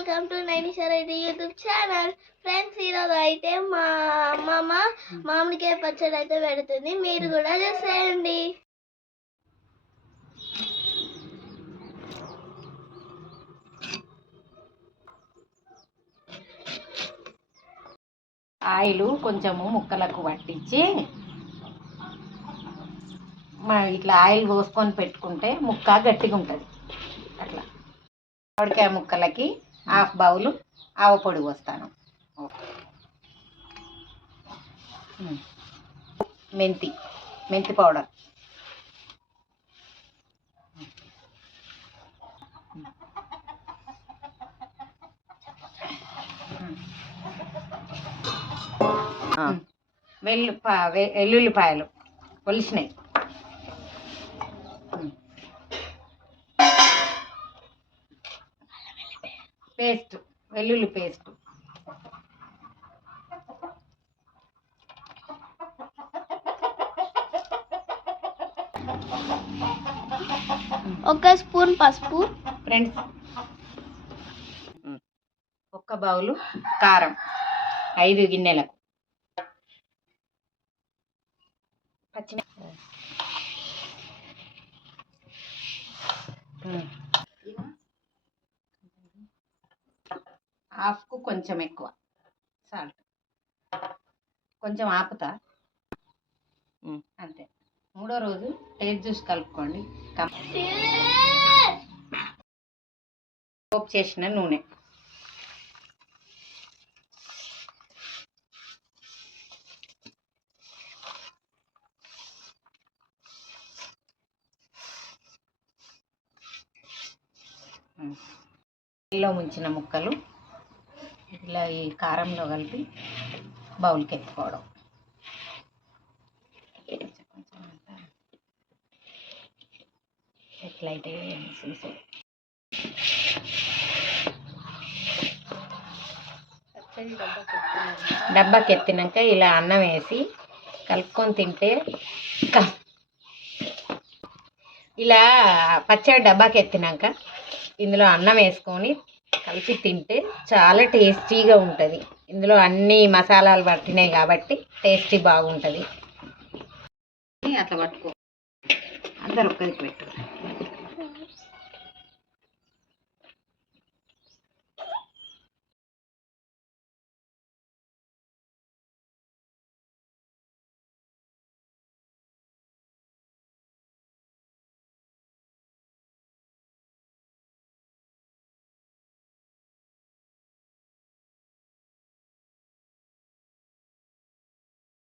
Welcome to Nainisha Reddy YouTube channel. Friends, ఈరోజు అయితే మా అమ్మమ్మ మామిడికాయ పచ్చడి అయితే పెడుతుంది. మీరు కూడా చేసేయండి. ఆయిల్ కొంచెము ముక్కలకు పట్టించి ఇట్లా ఆయిల్ పోసుకొని పెట్టుకుంటే ముక్క గట్టిగా ఉంటుంది. అట్లా మామిడికాయ ముక్కలకి హాఫ్ బౌలు ఆవ పొడి పోస్తాను. మెంతి పౌడర్, వెల్లుల్లిపాయలు పొలిసినాయి, పేస్ట్, వెల్లుల్లి పేస్ట్, ఒక స్పూన్ పసుపు, ఫ్రెండ్స్ ఒక బౌలు కారం, 5 గిన్నెలకు హాఫ్కు కొంచెం ఎక్కువ సాల్ట్, కొంచెం ఆపుతా అంతే. 3వ రోజు టేస్ట్ చూసి కలుపుకోండి. పోపు చేసిన నూనె, నీళ్ళలో ముంచిన ముక్కలు ఇలా ఈ కారంలో కలిపి బౌల్కి ఎత్తుకోవడం. ఎట్లయితే డబ్బాకి ఎత్తినాక ఇలా అన్నం వేసి కలుపుకొని తింటే, ఇలా పచ్చడి డబ్బాకి ఎత్తినాక ఇందులో అన్నం వేసుకొని కలిపి తింటే చాలా టేస్టీగా ఉంటుంది. ఇందులో అన్ని మసాలాలు పట్టినాయి కాబట్టి టేస్టీ బాగుంటుంది. అట్లా పట్టుకో, అందరు ఒక్కరికి పెట్టు.